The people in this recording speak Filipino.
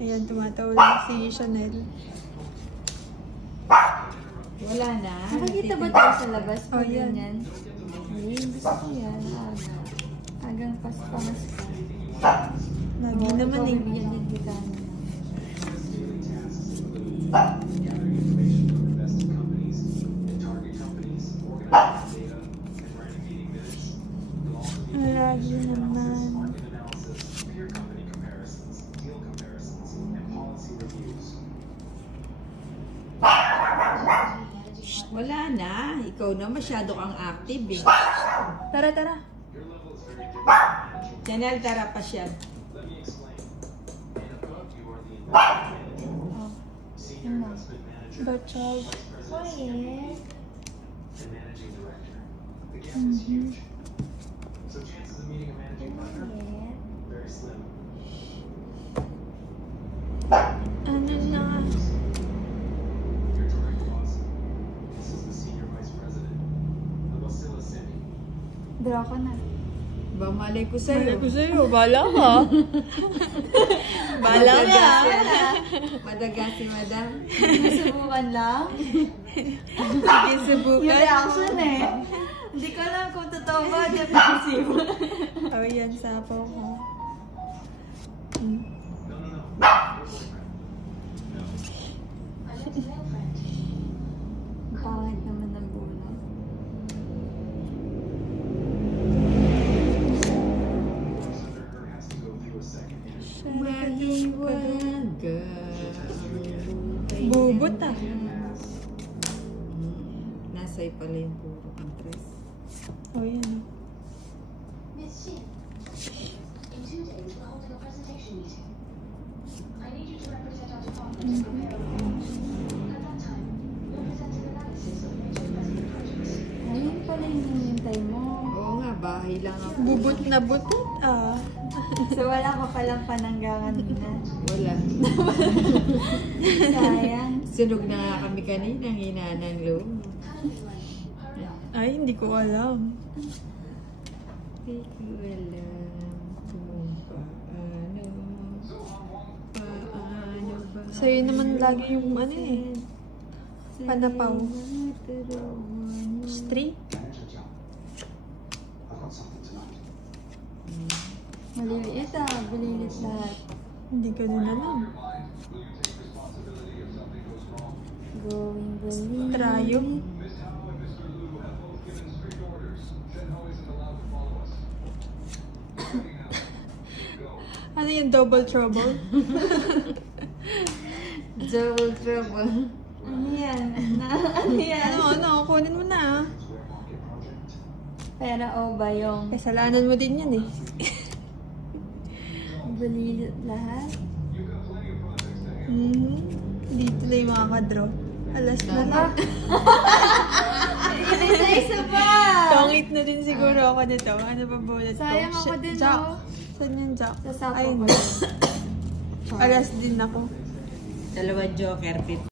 Ayan, tumatawag si Chanel. Wala na. Nakikita ba tayo sa labas? Oh, yan. Yan. Ay, gusto ko yan. Agang pas-pas ka. Lagi naman eh. Yan yung gitana. Lagi naman. Wala na. Ikaw na masyado kang active eh. Tara, tara. Chanel, tara pa siya. Oh. Ano? Bachog. Quiet. Ano na? Draw ko na. Ba, malay ko sa'yo. sa'yo. Bala ka. Bala ka. Madaga si madam. Subukan lang. Sige, subukan. Yung reaction eh. Hindi ko alam kung totoo ba. Defensive. Oh, yan. Sapaw ko. Pangit naman ng buno. Maliwaga. Bubot ah. Nasa'y pala yung puro interest. Oh, yan. Miss Shin, in 2 days we're holding a presentation meeting. I need you to represent our department and prepare a report. At that time, you'll present an analysis of major investment projects. Ayun pala yung hinihintay mo. Oo nga, bahay lang ako. Bubot na butot ah. So wala ka palang pananggangan na. Wala. Sayang. Sunog na nga kami kanina, hina ng loob. Ay, hindi ko alam. Hindi ko alam kung paano ba. Sa'yo naman lagi yung ano eh. Panapaw. Street? Maliliit ah. Bililit lahat. Hindi ko din alam. Going believe. Trayo? Ano yung double trouble? Double trouble. Ano yan? Ano yan? Ano? Kunin mo na. Pera o bayong? Kasalanan mo din yan eh. Bililit lahat? Dito na yung mga ka-draw. Alas na na. Isa pa! Tongit na din siguro ako nito. Ano ba bullet ko? Sayang ako din, Jack. no? Saan yung Jack? Sasapaw Ay, ko hindi. Alas din ako. Dalawang joker, 50.